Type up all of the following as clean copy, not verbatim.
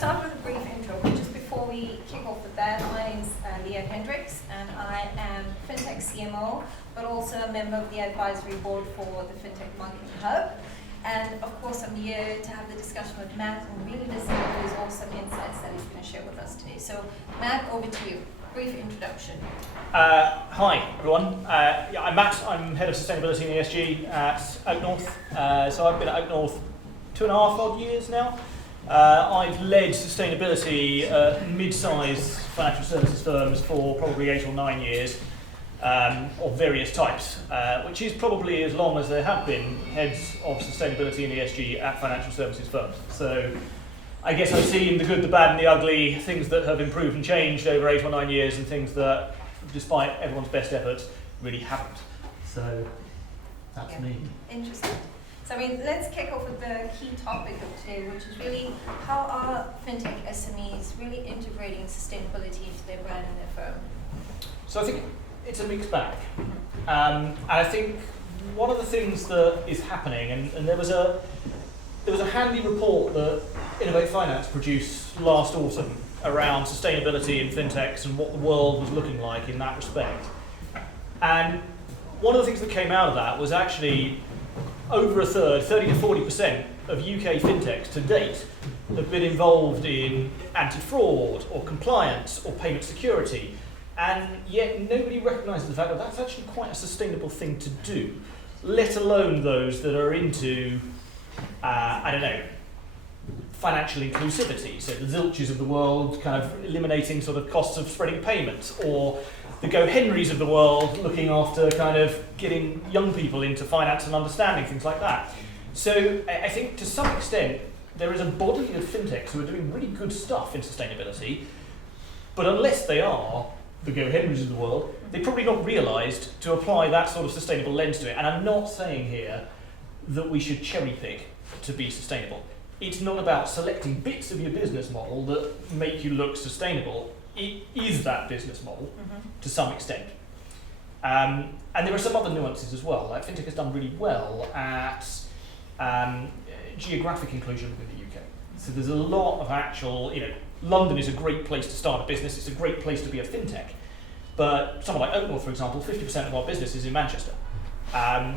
start with a brief intro, but just before we kick off with that, my name's Leeya Hendricks, and I am Fintech CMO, but also a member of the advisory board for the Fintech Marketing Hub. And of course, I'm here to have the discussion with Matt and really listen to his awesome insights that he's going to share with us today. So, Matt, over to you. Brief introduction. Hi, everyone. I'm Matt. I'm Head of Sustainability and ESG at Oak North. So I've been at Oak North 2.5 odd years now. I've led sustainability at mid-sized financial services firms for probably 8 or 9 years, of various types, which is probably as long as there have been heads of sustainability and ESG at financial services firms. So I guess I've seen the good, the bad and the ugly, things that have improved and changed over 8 or 9 years and things that, despite everyone's best efforts, really haven't. So that's me. Interesting. So let's kick off with the key topic of today, which is really how are fintech SMEs really integrating sustainability into their brand and their firm? So I think it's a mixed bag. And I think one of the things that is happening, and there was a handy report that Innovate Finance produced last autumn around sustainability in fintechs and what the world was looking like in that respect. And one of the things that came out of that was actually over a third, 30 to 40% of UK fintechs to date have been involved in anti-fraud or compliance or payment security. And yet nobody recognises the fact that that's actually quite a sustainable thing to do, let alone those that are into financial inclusivity, so the Zilches of the world kind of eliminating sort of costs of spreading payments, or the GoHenrys of the world looking after kind of getting young people into finance and understanding, things like that. So I think to some extent there is a body of fintechs who are doing really good stuff in sustainability, but unless they are the GoHenrys of the world, they've probably not realised to apply that sort of sustainable lens to it. And I'm not saying here that we should cherry pick to be sustainable. It's not about selecting bits of your business model that make you look sustainable. It is that business model to some extent. And there are some other nuances as well. Like fintech has done really well at geographic inclusion within the UK. So there's a lot of actual, London is a great place to start a business. It's a great place to be a fintech. But someone like Oak North, for example, 50% of our business is in Manchester.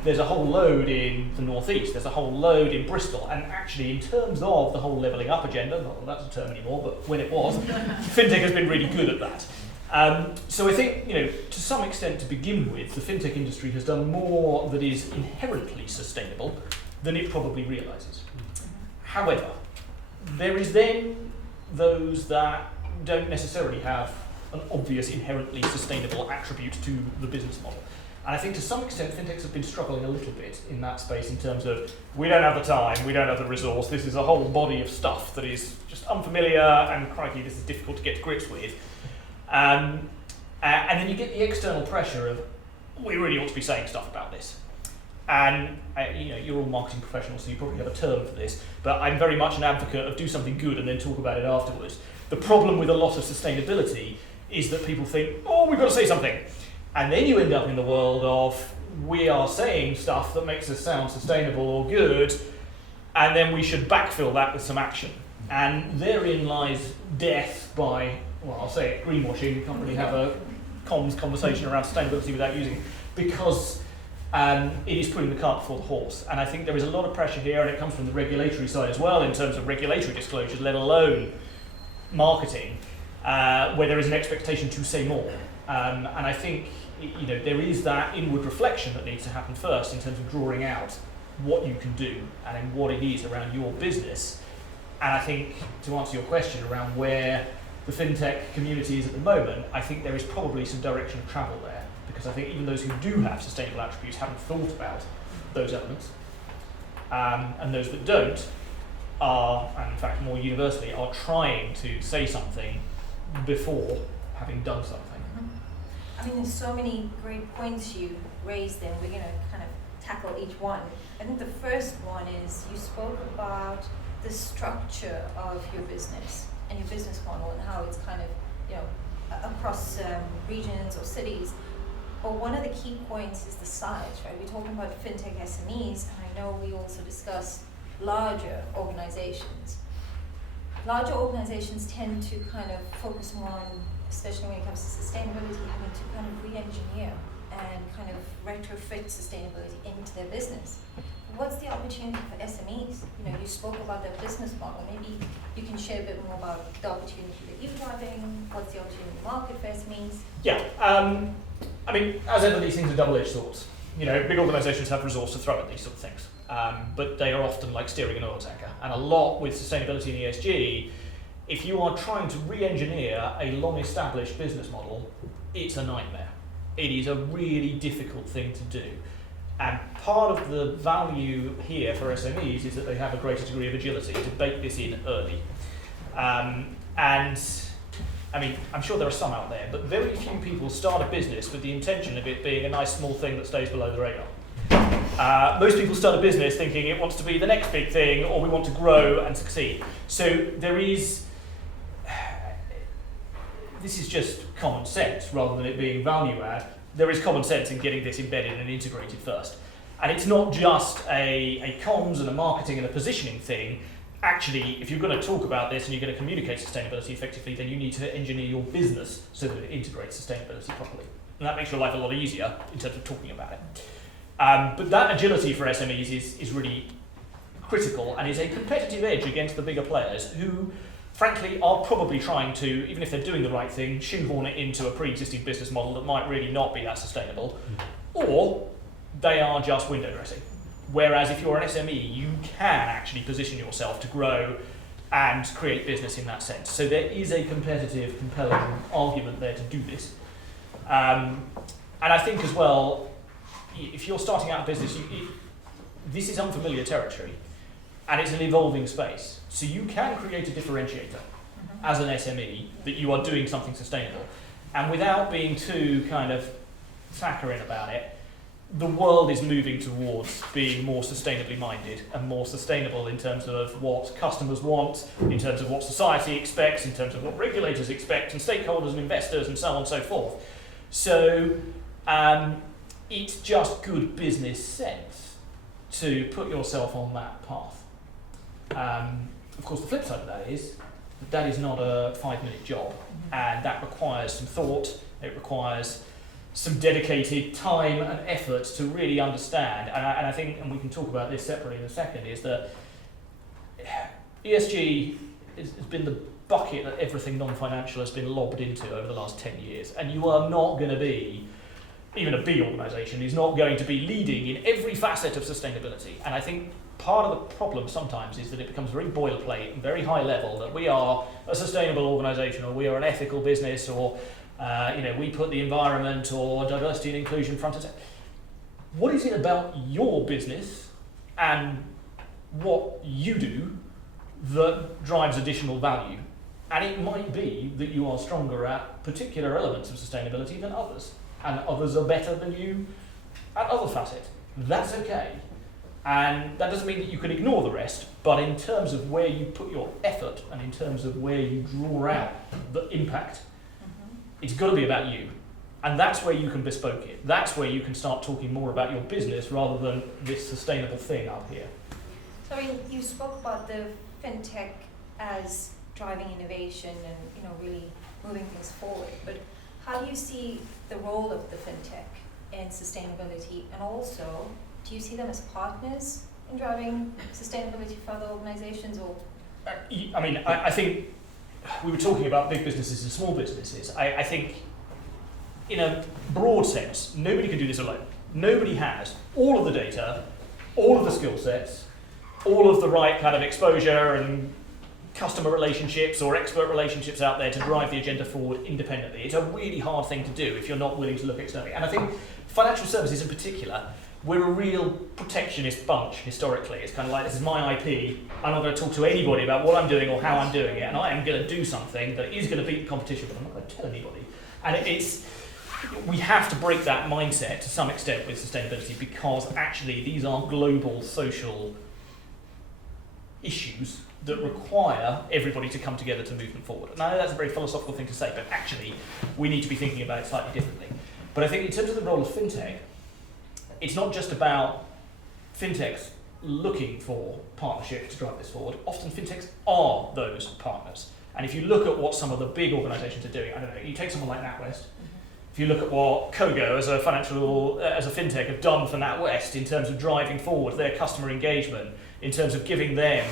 There's a whole load in the northeast, there's a whole load in Bristol, and actually in terms of the whole levelling up agenda, not that that's a term anymore, but when it was, fintech has been really good at that. So I think, to some extent to begin with, the fintech industry has done more that is inherently sustainable than it probably realises. However, there is then those that don't necessarily have an obvious inherently sustainable attribute to the business model. And I think to some extent fintechs have been struggling a little bit in that space in terms of we don't have the time, we don't have the resource, this is a whole body of stuff that is just unfamiliar and crikey, this is difficult to get to grips with. And then you get the external pressure of we really ought to be saying stuff about this. And you're all marketing professionals, so you probably have a term for this, but I'm very much an advocate of do something good and then talk about it afterwards. The problem with a lot of sustainability is that people think, oh, we've got to say something. And then you end up in the world of we are saying stuff that makes us sound sustainable or good, and then we should backfill that with some action. And therein lies death by, I'll say it, greenwashing. You can't really have a comms conversation around sustainability without using it, because it is putting the cart before the horse. And I think there is a lot of pressure here, and it comes from the regulatory side as well, in terms of regulatory disclosures, let alone marketing, where there is an expectation to say more. And I think there is that inward reflection that needs to happen first in terms of drawing out what you can do and what it is around your business. And I think to answer your question around where the fintech community is at the moment, I think there is probably some direction of travel there, because I think even those who do have sustainable attributes haven't thought about those elements. And those that don't are, and in fact more universally, are trying to say something before having done something. There's so many great points you raised there. We're going to kind of tackle each one. I think the first one is you spoke about the structure of your business and your business model and how it's kind of, across regions or cities. But one of the key points is the size, right? We're talking about fintech SMEs, and I know we also discuss larger organizations. larger organizations tend to kind of focus more on, especially when it comes to sustainability, having to kind of re-engineer and kind of retrofit sustainability into their business. What's the opportunity for SMEs? You know, you spoke about their business model. Maybe you can share a bit more about the opportunity that you're driving. What's the opportunity in the market for SMEs? Yeah, I mean, as ever, these things are double-edged swords. You know, big organisations have resource to throw at these sort of things, but they are often like steering an oil tanker. And a lot with sustainability and ESG, if you are trying to re-engineer a long-established business model, it's a nightmare. It is a really difficult thing to do. And part of the value here for SMEs is that they have a greater degree of agility to bake this in early. And I mean, I'm sure there are some out there, but very few people start a business with the intention of it being a nice small thing that stays below the radar. Most people start a business thinking it wants to be the next big thing, or we want to grow and succeed. So there is, this is just common sense rather than it being value add. There is common sense in getting this embedded and integrated first. And it's not just a comms and a marketing and a positioning thing. Actually, if you're going to talk about this and you're going to communicate sustainability effectively, then you need to engineer your business so that it integrates sustainability properly. And that makes your life a lot easier in terms of talking about it. But that agility for SMEs is really critical and is a competitive edge against the bigger players who, frankly, are probably trying to, even if they're doing the right thing, shoehorn it into a pre-existing business model that might really not be that sustainable, or they are just window dressing. Whereas if you're an SME, you can actually position yourself to grow and create business in that sense. So there is a competitive, compelling argument there to do this. And I think as well, if you're starting out a business, this is unfamiliar territory and it's an evolving space. So you can create a differentiator as an SME that you are doing something sustainable. And without being too kind of saccharine about it, the world is moving towards being more sustainably minded and more sustainable in terms of what customers want, in terms of what society expects, in terms of what regulators expect, and stakeholders and investors, and so on and so forth. So it's just good business sense to put yourself on that path. Of course, the flip side of that is not a 5-minute job, and that requires some thought. It requires some dedicated time and effort to really understand, and I think, and we can talk about this separately in a second, is that ESG has been the bucket that everything non-financial has been lobbed into over the last 10 years, and you are not going to be, even a big organisation is not going to be leading in every facet of sustainability. And I think part of the problem sometimes is that it becomes very boilerplate and very high level, that we are a sustainable organisation, or we are an ethical business, or we put the environment or diversity and inclusion front and center. What is it about your business and what you do that drives additional value? And it might be that you are stronger at particular elements of sustainability than others, and others are better than you at other facets. That's okay. And that doesn't mean that you can ignore the rest, but in terms of where you put your effort and in terms of where you draw out the impact, it's got to be about you. And that's where you can bespoke it. That's where you can start talking more about your business rather than this sustainable thing up here. So you spoke about the fintech as driving innovation and really moving things forward. But how do you see the role of the fintech in sustainability? And also, do you see them as partners in driving sustainability for other organizations? Or I think we were talking about big businesses and small businesses. I think, in a broad sense, nobody can do this alone. Nobody has all of the data, all of the skill sets, all of the right kind of exposure and customer relationships or expert relationships out there to drive the agenda forward independently. It's a really hard thing to do if you're not willing to look externally. And I think financial services in particular, we're a real protectionist bunch historically. It's kind of like, this is my IP, I'm not going to talk to anybody about what I'm doing or how I'm doing it, and I am going to do something that is going to beat the competition, but I'm not going to tell anybody. And we have to break that mindset to some extent with sustainability, because actually these are global social issues that require everybody to come together to move them forward. And I know that's a very philosophical thing to say, but actually we need to be thinking about it slightly differently. But I think in terms of the role of fintech, it's not just about fintechs looking for partnership to drive this forward, often fintechs are those partners. And if you look at what some of the big organisations are doing, I don't know, you take someone like NatWest. If you look at what Kogo as a fintech have done for NatWest in terms of driving forward their customer engagement, in terms of giving them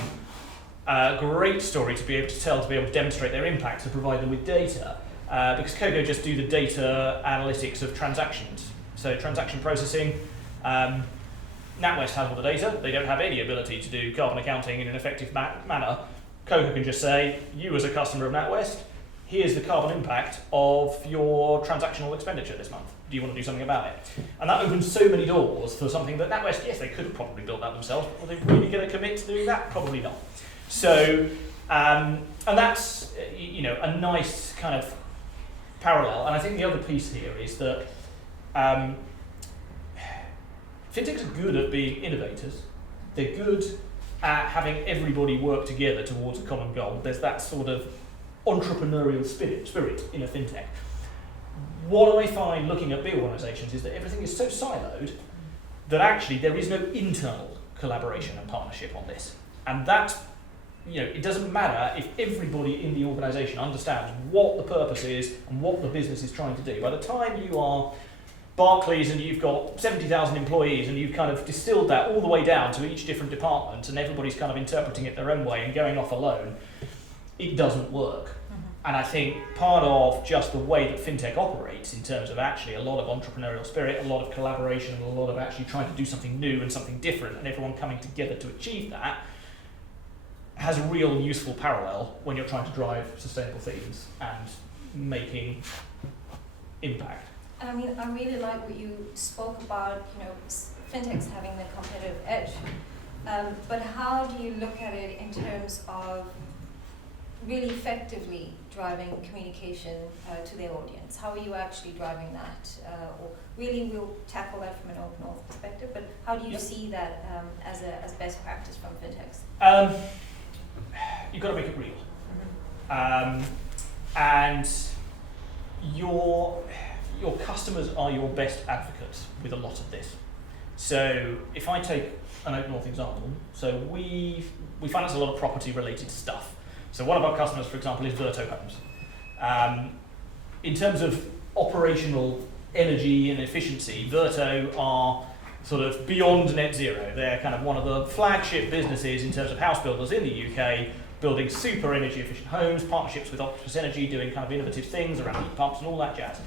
a great story to be able to tell, to be able to demonstrate their impact, to provide them with data, because Kogo just do the data analytics of transactions. So transaction processing, NatWest has all the data. They don't have any ability to do carbon accounting in an effective manner. Kogo can just say, you as a customer of NatWest, here's the carbon impact of your transactional expenditure this month. Do you want to do something about it? And that opens so many doors for something that NatWest, yes, they could have probably built that themselves, but are they really going to commit to doing that? Probably not. So, and that's, a nice kind of parallel. And I think the other piece here is that fintechs are good at being innovators. They're good at having everybody work together towards a common goal. There's that sort of entrepreneurial spirit in a fintech. What I find looking at big organisations is that everything is so siloed that actually there is no internal collaboration and partnership on this. And that's, it doesn't matter if everybody in the organisation understands what the purpose is and what the business is trying to do. By the time you are Barclays and you've got 70,000 employees and you've kind of distilled that all the way down to each different department and everybody's kind of interpreting it their own way and going off alone, it doesn't work. Mm-hmm. And I think part of just the way that fintech operates in terms of actually a lot of entrepreneurial spirit, a lot of collaboration, and a lot of actually trying to do something new and something different and everyone coming together to achieve that has a real useful parallel when you're trying to drive sustainable themes and making impact. I mean, I really like what you spoke about, fintechs having the competitive edge. But how do you look at it in terms of really effectively driving communication to their audience? How are you actually driving that? Or really, we'll tackle that from an open auth perspective, but how do you see that as best practice from fintechs? You've got to make it real. Mm-hmm. And your customers are your best advocates with a lot of this. So if I take an open auth example, so we finance a lot of property related stuff. So one of our customers, for example, is Verto Homes. In terms of operational energy and efficiency, Verto are sort of beyond net zero. They're kind of one of the flagship businesses in terms of house builders in the UK, building super energy efficient homes, partnerships with Octopus Energy, doing kind of innovative things around heat pumps and all that jazz.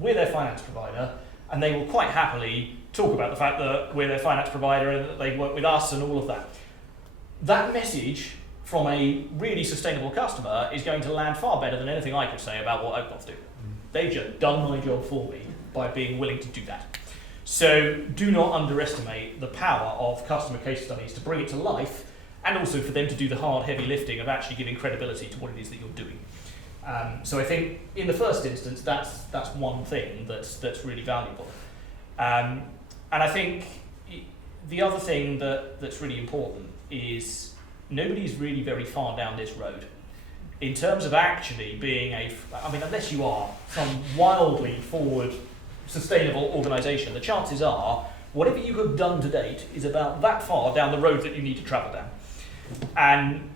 We're their finance provider, and they will quite happily talk about the fact that we're their finance provider and that they work with us and all of that. That message from a really sustainable customer is going to land far better than anything I could say about what OpenAuth do. They've just done my job for me by being willing to do that. So do not underestimate the power of customer case studies to bring it to life, and also for them to do the hard, heavy lifting of actually giving credibility to what it is that you're doing. So I think in the first instance, that's one thing that's really valuable. And I think the other thing that's really important is nobody's really very far down this road. In terms of actually being unless you are some wildly forward, sustainable organisation, the chances are whatever you have done to date is about that far down the road that you need to travel down. And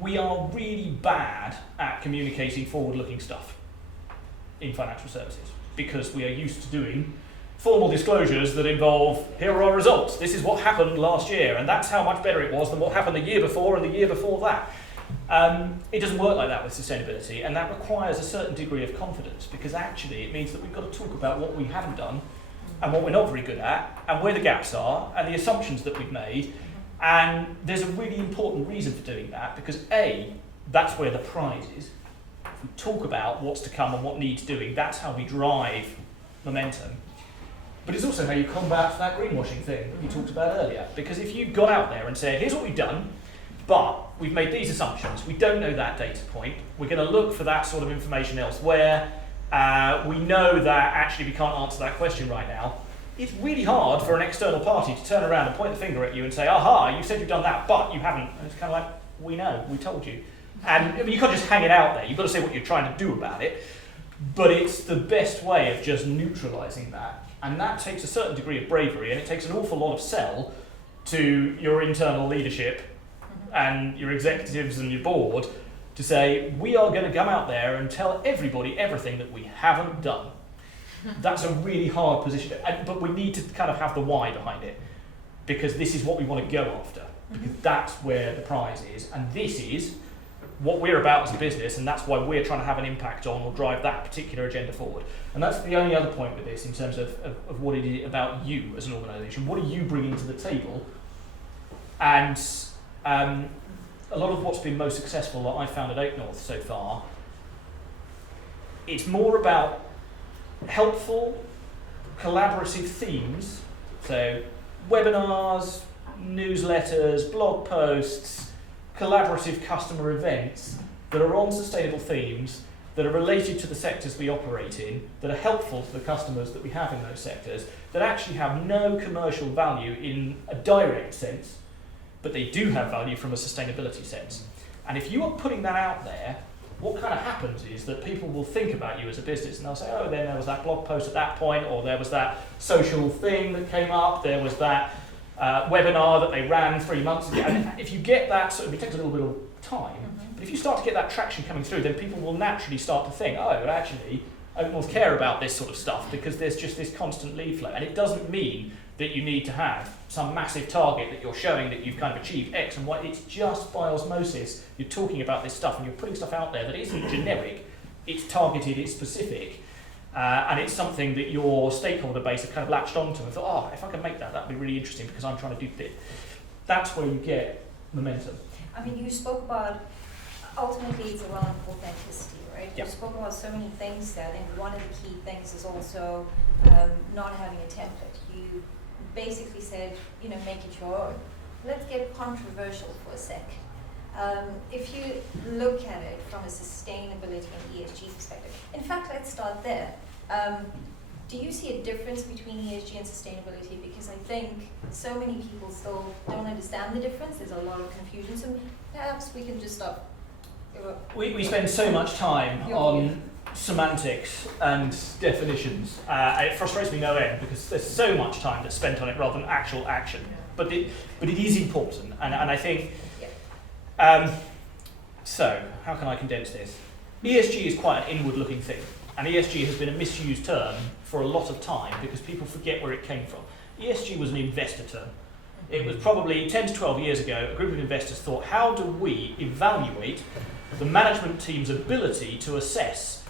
we are really bad at communicating forward-looking stuff in financial services because we are used to doing formal disclosures that involve, here are our results, this is what happened last year, and that's how much better it was than what happened the year before and the year before that. It doesn't work like that with sustainability, and that requires a certain degree of confidence because actually it means that we've got to talk about what we haven't done and what we're not very good at and where the gaps are and the assumptions that we've made. And there's a really important reason for doing that because A, that's where the prize is. If we talk about what's to come and what needs doing, that's how we drive momentum. But it's also how you combat that greenwashing thing that we talked about earlier. Because if you got out there and said, here's what we've done, but we've made these assumptions, we don't know that data point, we're going to look for that sort of information elsewhere, we know that actually we can't answer that question right now, it's really hard for an external party to turn around and point the finger at you and say, aha, you said you've done that, but you haven't. And it's kind of like, we know, we told you. And you can't just hang it out there. You've got to say what you're trying to do about it. But it's the best way of just neutralising that. And that takes a certain degree of bravery, and it takes an awful lot of sell to your internal leadership and your executives and your board to say, we are going to come out there and tell everybody everything that we haven't done. That's a really hard position, but we need to kind of have the why behind it, because this is what we want to go after, because that's where the prize is, and this is what we're about as a business, and that's why we're trying to have an impact on or drive that particular agenda forward. And that's the only other point with this in terms of what it is about you as an organisation. What are you bringing to the table? And a lot of what's been most successful that I've found at Oak North so far, it's more about helpful, collaborative themes, so webinars, newsletters, blog posts, collaborative customer events that are on sustainable themes, that are related to the sectors we operate in, that are helpful to the customers that we have in those sectors, that actually have no commercial value in a direct sense, but they do have value from a sustainability sense. And if you are putting that out there, what kind of happens is that people will think about you as a business and they'll say, oh, then there was that blog post at that point, or there was that social thing that came up, there was that webinar that they ran 3 months ago. And if you get that, it takes a little bit of time, but if you start to get that traction coming through, then people will naturally start to think, oh, actually, Oak North care about this sort of stuff, because there's just this constant lead flow. And it doesn't mean that you need to have some massive target that you're showing that you've kind of achieved X and Y. It's just by osmosis. You're talking about this stuff and you're putting stuff out there that isn't generic, it's targeted, it's specific, and it's something that your stakeholder base have kind of latched onto and thought, oh, if I can make that, that'd be really interesting because I'm trying to do this. That's where you get momentum. I mean, you spoke about, ultimately it's around authenticity, right? Yep. You spoke about so many things there. I think one of the key things is also not having a template. You basically said, make it your own. Let's get controversial for a sec. If you look at it from a sustainability and ESG perspective, in fact, let's start there. Do you see a difference between ESG and sustainability? Because I think so many people still don't understand the difference. There's a lot of confusion. So perhaps we can just stop. We spend so much time on semantics and definitions. It frustrates me no end because there's so much time that's spent on it rather than actual action. Yeah. But it is important, and I think. So how can I condense this? ESG is quite an inward-looking thing, and ESG has been a misused term for a lot of time because people forget where it came from. ESG was an investor term. It was probably 10 to 12 years ago, a group of investors thought, how do we evaluate the management team's ability to assess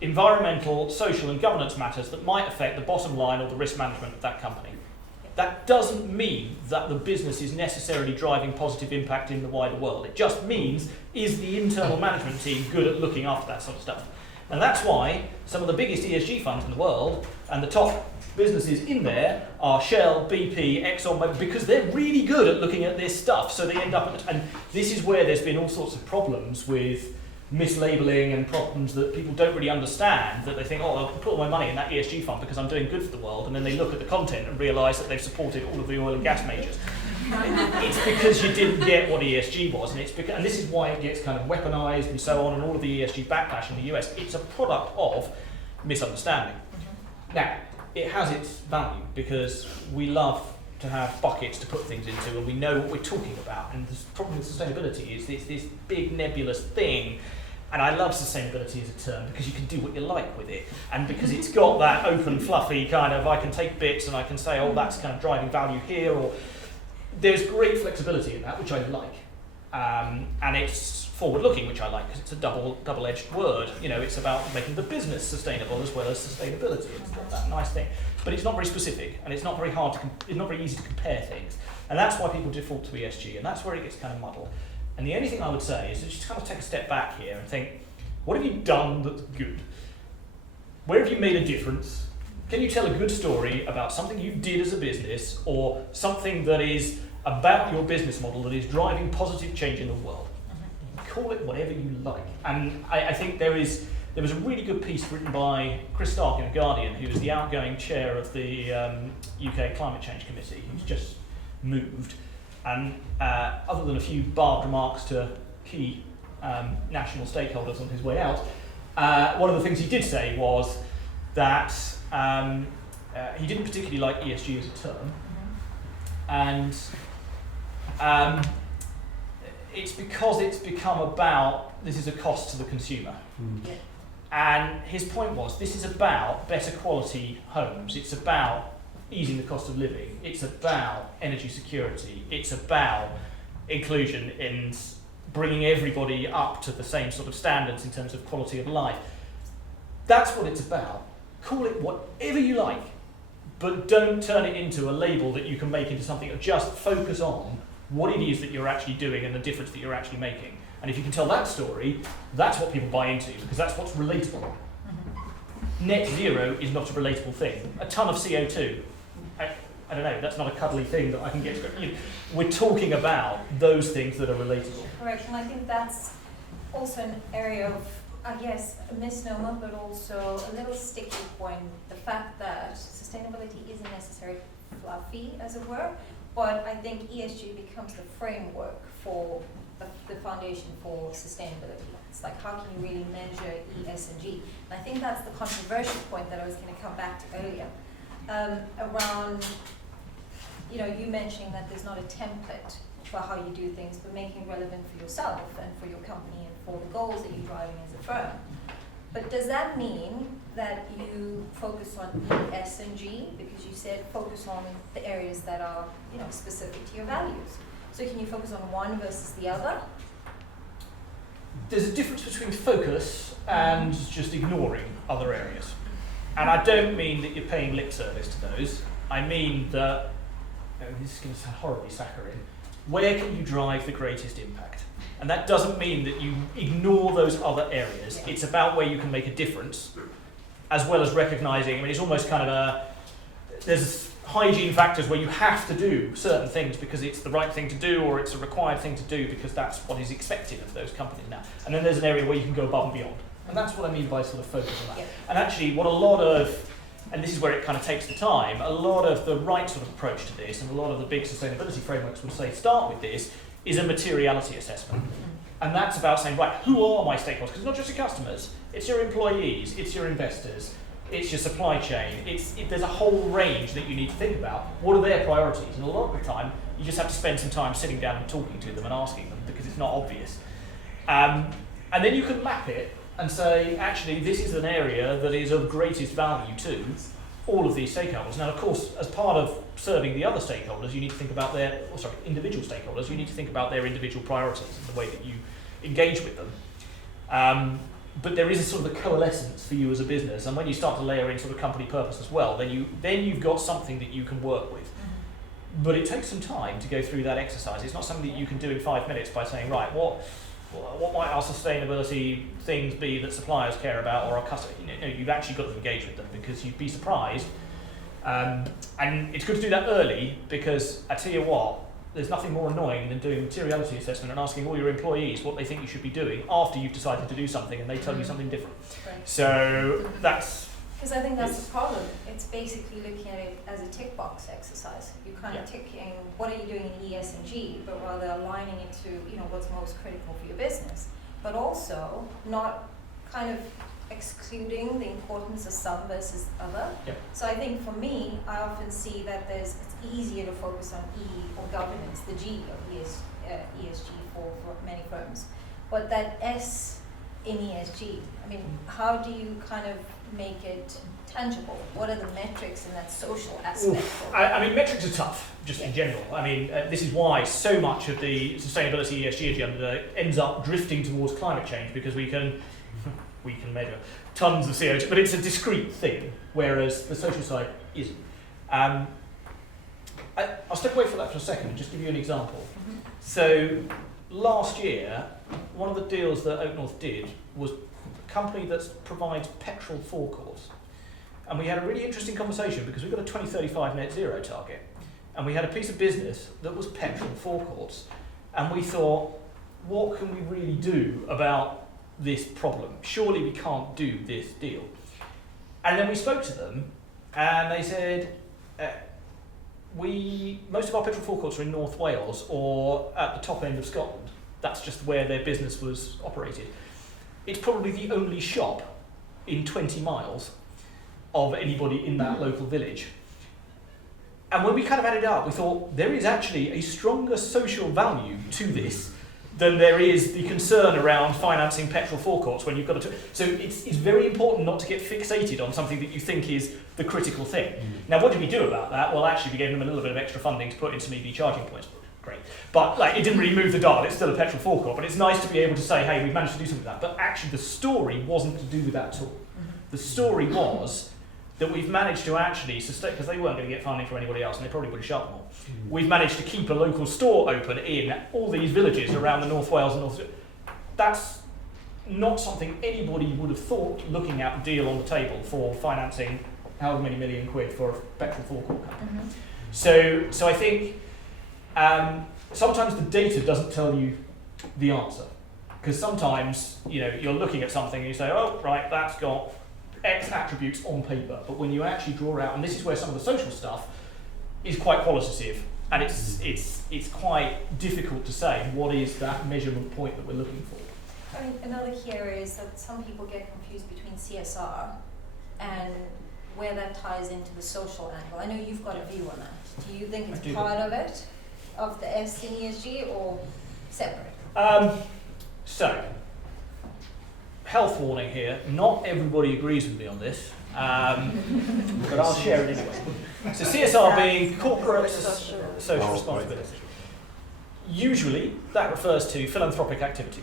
environmental, social and governance matters that might affect the bottom line or the risk management of that company? That doesn't mean that the business is necessarily driving positive impact in the wider world. It just means, is the internal management team good at looking after that sort of stuff? And that's why some of the biggest ESG funds in the world and the top businesses in there are Shell, BP, Exxon, because they're really good at looking at this stuff. So they end up, and this is where there's been all sorts of problems with mislabeling and problems that people don't really understand, that they think, oh, I'll put all my money in that ESG fund because I'm doing good for the world, and then they look at the content and realise that they've supported all of the oil and gas majors. It's because you didn't get what ESG was, and and this is why it gets kind of weaponized and so on, and all of the ESG backlash in the US. It's a product of misunderstanding. Now, it has its value because we love to have buckets to put things into, and we know what we're talking about. And the problem with sustainability is this big nebulous thing. And I love sustainability as a term because you can do what you like with it, and because it's got that open, fluffy kind of, I can take bits and I can say, oh, that's kind of driving value here, or there's great flexibility in that, which I like, and it's forward-looking, which I like because it's a double-edged word. It's about making the business sustainable as well as sustainability. It's got that nice thing, but it's not very specific, and it's not very it's not very easy to compare things, and that's why people default to ESG, and that's where it gets kind of muddled. And the only thing I would say is just kind of take a step back here and think, what have you done that's good? Where have you made a difference? Can you tell a good story about something you did as a business, or something that is about your business model that is driving positive change in the world? Call it whatever you like. And I think there was a really good piece written by Chris Stark in The Guardian, who is the outgoing chair of the UK Climate Change Committee, who's just moved. And other than a few barbed remarks to key national stakeholders on his way out, one of the things he did say was that he didn't particularly like ESG as a term, And it's because it's become about, this is a cost to the consumer. Yeah. And his point was, this is about better quality homes, it's about easing the cost of living, it's about energy security, it's about inclusion in bringing everybody up to the same sort of standards in terms of quality of life. That's what it's about. Call it whatever you like, but don't turn it into a label that you can make into something. Just focus on what it is that you're actually doing and the difference that you're actually making. And if you can tell that story, that's what people buy into, because that's what's relatable. Mm-hmm. Net zero is not a relatable thing. A ton of CO2, I don't know, that's not a cuddly thing that I can get. We're talking about those things that are relatable. Correct, and I think that's also an area of, I guess, a misnomer, but also a little sticky point. The fact that sustainability isn't necessarily fluffy, as it were, but I think ESG becomes the framework for the foundation for sustainability. It's like, how can you really measure ESG? And I think that's the controversial point that I was going to come back to earlier. Around, you mentioning that there's not a template for how you do things, but making it relevant for yourself and for your company and for the goals that you're driving as a firm. But does that mean that you focus on ESG? Because you said focus on the areas that are, specific to your values. So can you focus on one versus the other? There's a difference between focus and just ignoring other areas. And I don't mean that you're paying lip service to those. I mean that, this is going to sound horribly saccharine, where can you drive the greatest impact? And that doesn't mean that you ignore those other areas. It's about where you can make a difference, as well as recognizing, it's almost kind of there's hygiene factors where you have to do certain things because it's the right thing to do, or it's a required thing to do because that's what is expected of those companies now. And then there's an area where you can go above and beyond. And that's what I mean by sort of focus on that. Yeah. And actually what a lot of, and this is where it kind of takes the time, a lot of the right sort of approach to this, and a lot of the big sustainability frameworks would say start with this, is a materiality assessment. And that's about saying, right, who are my stakeholders? Because it's not just your customers, it's your employees, it's your investors, it's your supply chain, there's a whole range that you need to think about. What are their priorities? And a lot of the time, you just have to spend some time sitting down and talking to them and asking them, because it's not obvious. And then you can map it and say, actually, this is an area that is of greatest value to all of these stakeholders. Now, of course, as part of serving the other stakeholders, you need to think about individual stakeholders, you need to think about their individual priorities and the way that you engage with them. But there is a sort of a coalescence for you as a business, and when you start to layer in sort of company purpose as well, then you've got something that you can work with. But it takes some time to go through that exercise. It's not something that you can do in 5 minutes by saying, right, what might our sustainability things be that suppliers care about, or our customers? You've actually got to engage with them, because you'd be surprised. And it's good to do that early, because I tell you what, there's nothing more annoying than doing materiality assessment and asking all your employees what they think you should be doing after you've decided to do something and they tell you something different. Right. So that's... Because I think that's the problem. It's basically looking at it as a tick box exercise. You're kind of ticking what are you doing in ESG, but rather aligning it to what's most critical for your business, but also not kind of excluding the importance of some versus other. Yep. So I think for me, I often see that it's easier to focus on E or governance, the G of ESG for many firms, but that S in ESG, how do you kind of make it tangible? What are the metrics in that social aspect? Metrics are tough, just in general. This is why so much of the sustainability ESG agenda ends up drifting towards climate change, because we can measure tons of CO2, but it's a discrete thing, whereas the social side isn't. I'll step away from that for a second and just give you an example. Mm-hmm. So last year, one of the deals that Oak North did was a company that provides petrol forecourts. And we had a really interesting conversation, because we've got a 2035 net zero target. And we had a piece of business that was petrol forecourts. And we thought, what can we really do about this problem? Surely we can't do this deal. And then we spoke to them, and they said, most of our petrol forecourts are in North Wales or at the top end of Scotland. That's just where their business was operated. It's probably the only shop in 20 miles of anybody in that local village. And when we kind of added it up, we thought there is actually a stronger social value to this than there is the concern around financing petrol forecourts when you've got to. So it's very important not to get fixated on something that you think is the critical thing. Now, what did we do about that? Well, actually, we gave them a little bit of extra funding to put in some EV charging points. Great. But it didn't really move the dial. It's still a petrol forecourt. But it's nice to be able to say, hey, we've managed to do something with that. But actually, the story wasn't to do with that at all. The story was that we've managed to actually sustain, because they weren't going to get funding from anybody else, and they probably would have shut them all. We've managed to keep a local store open in all these villages around the North Wales and North. That's not something anybody would have thought looking at a deal on the table for financing however many million quid for a petrol forecourt company. So I think sometimes the data doesn't tell you the answer, because sometimes you're looking at something and you say, oh right, that's got X attributes on paper, but when you actually draw out, and this is where some of the social stuff is quite qualitative, and it's quite difficult to say what is that measurement point that we're looking for. I mean, another here is that some people get confused between CSR and where that ties into the social angle. I know you've got a view on that. Do you think it's part of it, of the S in ESG, or separate? So, health warning here, not everybody agrees with me on this, but I'll share it anyway. So CSR being corporate social responsibility. Usually that refers to philanthropic activity.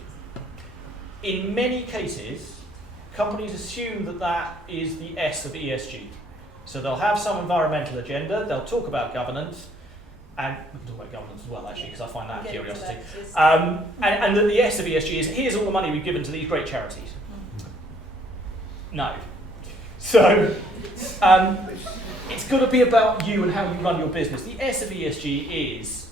In many cases, companies assume that that is the S of ESG. So they'll have some environmental agenda, they'll talk about governance, and we can talk about governance as well actually, because I find that a curiosity. And the S of ESG is, here's all the money we've given to these great charities. No. So, it's got to be about you and how you run your business. The S of ESG is,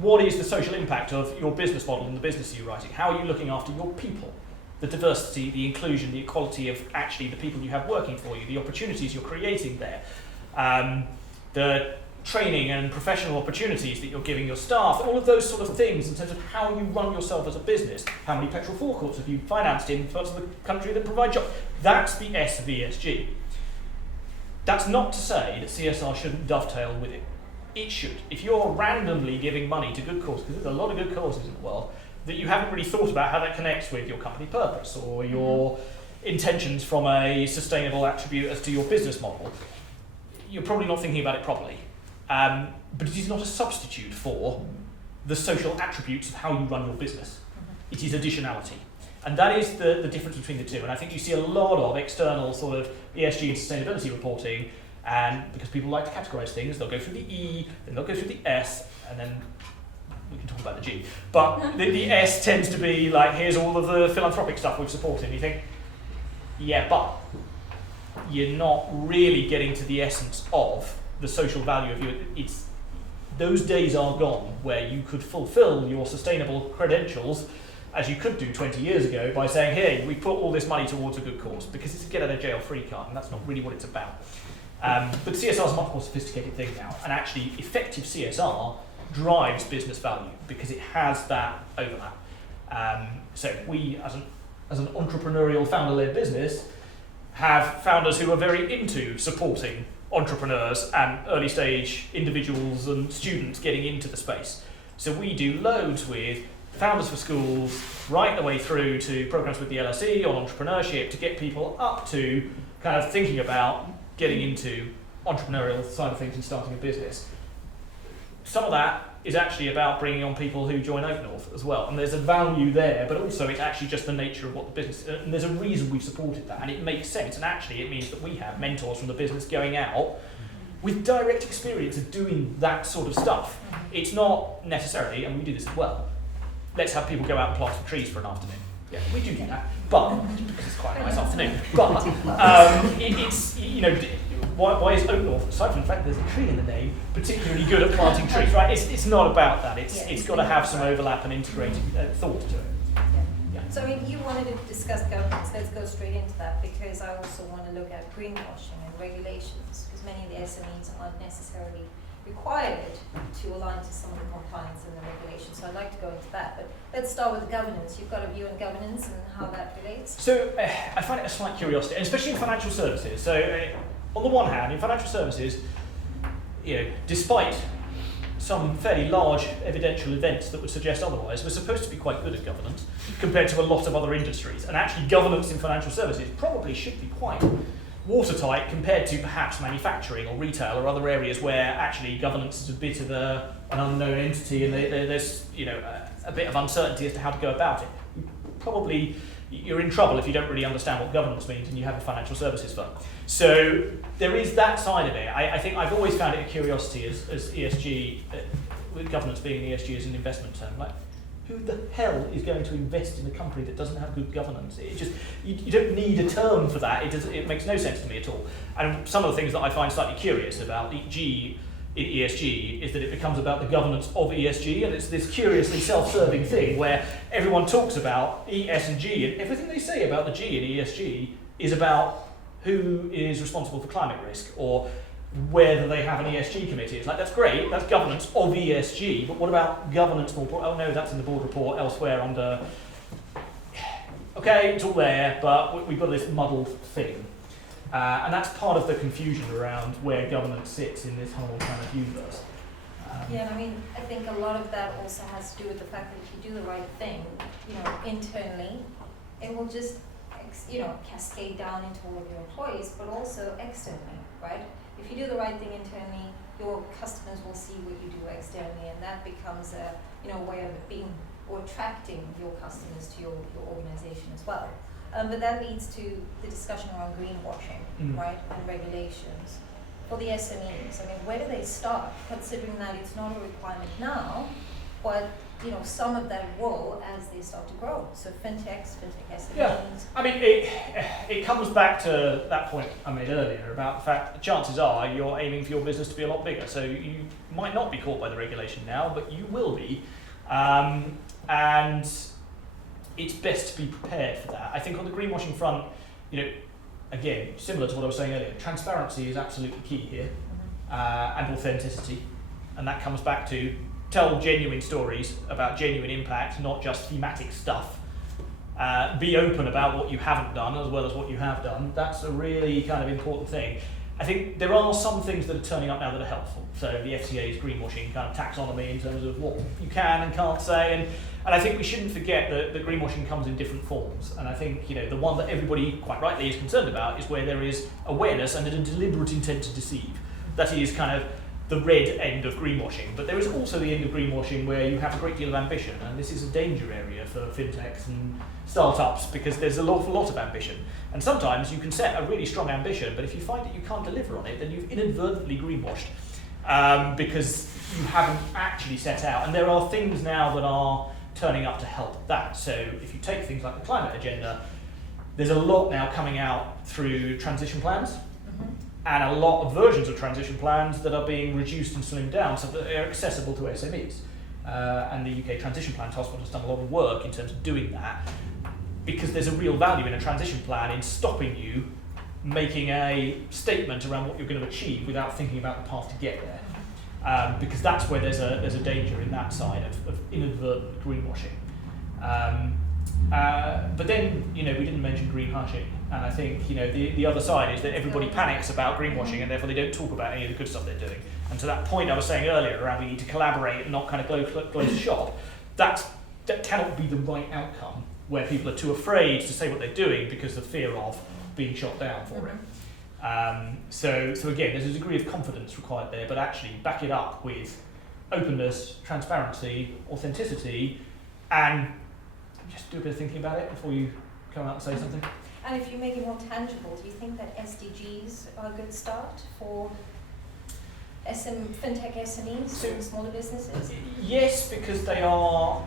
what is the social impact of your business model and the business you're writing? How are you looking after your people? The diversity, the inclusion, the equality of actually the people you have working for you, the opportunities you're creating there, the training and professional opportunities that you're giving your staff, all of those sort of things in terms of how you run yourself as a business. How many petrol forecourts have you financed in parts of the country that provide jobs? That's the S of ESG. That's not to say that CSR shouldn't dovetail with it. It should. If you're randomly giving money to good causes, because there's a lot of good causes in the world, that you haven't really thought about how that connects with your company purpose or your intentions from a sustainable attribute as to your business model, you're probably not thinking about it properly. But it is not a substitute for the social attributes of how you run your business. It is additionality. And that is the difference between the two. And I think you see a lot of external sort of ESG and sustainability reporting, and because people like to categorize things, they'll go through the E, then they'll go through the S, and then we can talk about the G. But the S tends to be like, here's all of the philanthropic stuff we've supported. And you think, yeah, but you're not really getting to the essence of the social value of those days are gone where you could fulfill your sustainable credentials as you could do 20 years ago by saying, hey, we put all this money towards a good cause, because it's a get out of jail free card, and that's not really what it's about. But CSR is a much more sophisticated thing now, and actually effective CSR drives business value because it has that overlap. So we, as an entrepreneurial founder-led business, have founders who are very into supporting entrepreneurs and early stage individuals and students getting into the space. So we do loads with Founders for Schools, right the way through to programs with the LSE on entrepreneurship to get people up to kind of thinking about getting into entrepreneurial side of things and starting a business. Some of that is actually about bringing on people who join Oak North as well, and there's a value there, but also it's actually just the nature of what the business is, and there's a reason we've supported that, and it makes sense, and actually it means that we have mentors from the business going out with direct experience of doing that sort of stuff. It's not necessarily, and we do this as well, let's have people go out and plant some trees for an afternoon. Yeah, we do that, but because it's quite a nice afternoon. But it's why is Oak North, aside from the fact that there's a tree in the name, particularly good at planting trees, right? It's not about that. It's got to have some overlap and integrated thought to it. Yeah. So I mean, you wanted to discuss governance. Let's go straight into that, because I also want to look at greenwashing and regulations, because many of the SMEs aren't necessarily required to align to some of the compliance and the regulations. So I'd like to go into that. But let's start with the governance. You've got a view on governance and how that relates. So I find it a slight curiosity, and especially in financial services. So on the one hand, in financial services, despite some fairly large evidential events that would suggest otherwise, we're supposed to be quite good at governance compared to a lot of other industries. And actually governance in financial services probably should be quite watertight compared to perhaps manufacturing or retail or other areas where actually governance is a bit of an unknown entity, and there's a bit of uncertainty as to how to go about it. Probably you're in trouble if you don't really understand what governance means and you have a financial services firm. So there is that side of it. I think I've always found it a curiosity as ESG, with governance being ESG as an investment term. Like, who the hell is going to invest in a company that doesn't have good governance? It just you don't need a term for that. It makes no sense to me at all. And some of the things that I find slightly curious about ESG is that it becomes about the governance of ESG, and it's this curiously self-serving thing where everyone talks about E, S and G, and everything they say about the G in ESG is about who is responsible for climate risk or whether they have an ESG committee. It's like, that's great, that's governance of ESG, but what about governance more? Oh no, that's in the board report elsewhere under... Okay, it's all there, but we've got this muddled thing. And that's part of the confusion around where governance sits in this whole kind of universe. And I think a lot of that also has to do with the fact that if you do the right thing, internally, it will just, cascade down into all of your employees, but also externally, right? If you do the right thing internally, your customers will see what you do externally, and that becomes a way of being or attracting your customers to your organization as well. But that leads to the discussion around greenwashing, right, and regulations. For the SMEs, where do they start, considering that it's not a requirement now, but some of that will as they start to grow. So fintech SMEs. Yeah, it comes back to that point I made earlier about the fact that chances are you're aiming for your business to be a lot bigger. So you might not be caught by the regulation now, but you will be. And it's best to be prepared for that. I think on the greenwashing front, again, similar to what I was saying earlier, transparency is absolutely key here, and authenticity. And that comes back to tell genuine stories about genuine impact, not just thematic stuff. Be open about what you haven't done as well as what you have done. That's a really kind of important thing. I think there are some things that are turning up now that are helpful. So the FCA's greenwashing kind of taxonomy in terms of what you can and can't say, and I think we shouldn't forget that the greenwashing comes in different forms. And I think the one that everybody quite rightly is concerned about is where there is awareness and a deliberate intent to deceive. That is kind of the red end of greenwashing. But there is also the end of greenwashing where you have a great deal of ambition, and this is a danger area for fintechs and startups because there's an awful lot of ambition. And sometimes you can set a really strong ambition, but if you find that you can't deliver on it, then you've inadvertently greenwashed because you haven't actually set out. And there are things now that are turning up to help that. So if you take things like the climate agenda, there's a lot now coming out through transition plans, and a lot of versions of transition plans that are being reduced and slimmed down so that they're accessible to SMEs. And the UK Transition Plan Task Force has done a lot of work in terms of doing that, because there's a real value in a transition plan in stopping you making a statement around what you're going to achieve without thinking about the path to get there. Because that's where there's a danger in that side of inadvertent greenwashing. But then, we didn't mention greenwashing, and I think, the other side is that everybody panics about greenwashing and therefore they don't talk about any of the good stuff they're doing. And to that point I was saying earlier around we need to collaborate and not kind of close shop, that cannot be the right outcome where people are too afraid to say what they're doing because of fear of being shot down for it. So again, there's a degree of confidence required there, but actually back it up with openness, transparency, authenticity, and just do a bit of thinking about it before you come out and say something. And if you make it more tangible, do you think that SDGs are a good start for fintech SMEs and smaller businesses? Yes, because they are,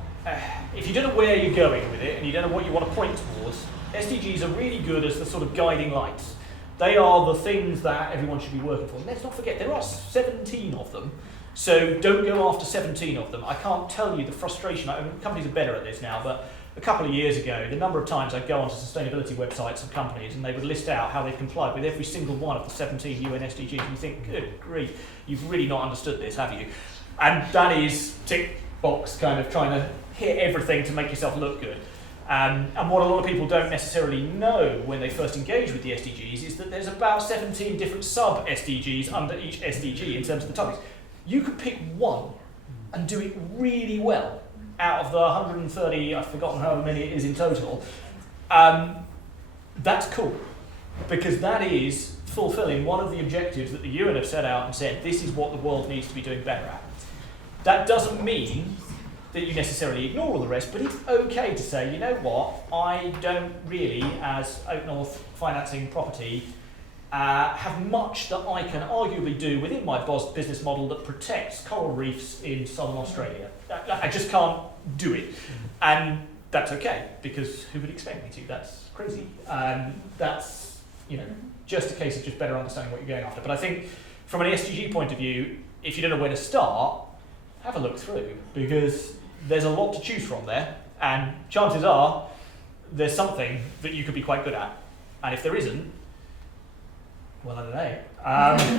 if you don't know where you're going with it and you don't know what you want to point towards, SDGs are really good as the sort of guiding lights. They are the things that everyone should be working for. Let's not forget, there are 17 of them. So don't go after 17 of them. I can't tell you the frustration. Companies are better at this now, but a couple of years ago, the number of times I'd go onto sustainability websites of companies and they would list out how they've complied with every single one of the 17 UN SDGs, and you think, good grief, you've really not understood this, have you? And that is tick box kind of trying to hit everything to make yourself look good. And what a lot of people don't necessarily know when they first engage with the SDGs is that there's about 17 different sub-SDGs under each SDG in terms of the topics. You could pick one and do it really well out of the 130, I've forgotten how many it is in total. That's cool, because that is fulfilling one of the objectives that the UN have set out and said, this is what the world needs to be doing better at. That doesn't mean that you necessarily ignore all the rest, but it's okay to say, you know what, I don't really, as Oak North financing property, have much that I can arguably do within my business model that protects coral reefs in southern Australia. I just can't do it. And that's okay, because who would expect me to? That's crazy. That's, just a case of just better understanding what you're going after. But I think from an SDG point of view, if you don't know where to start, have a look through, because there's a lot to choose from there, and chances are there's something that you could be quite good at. And if there isn't, well, I don't know. Have a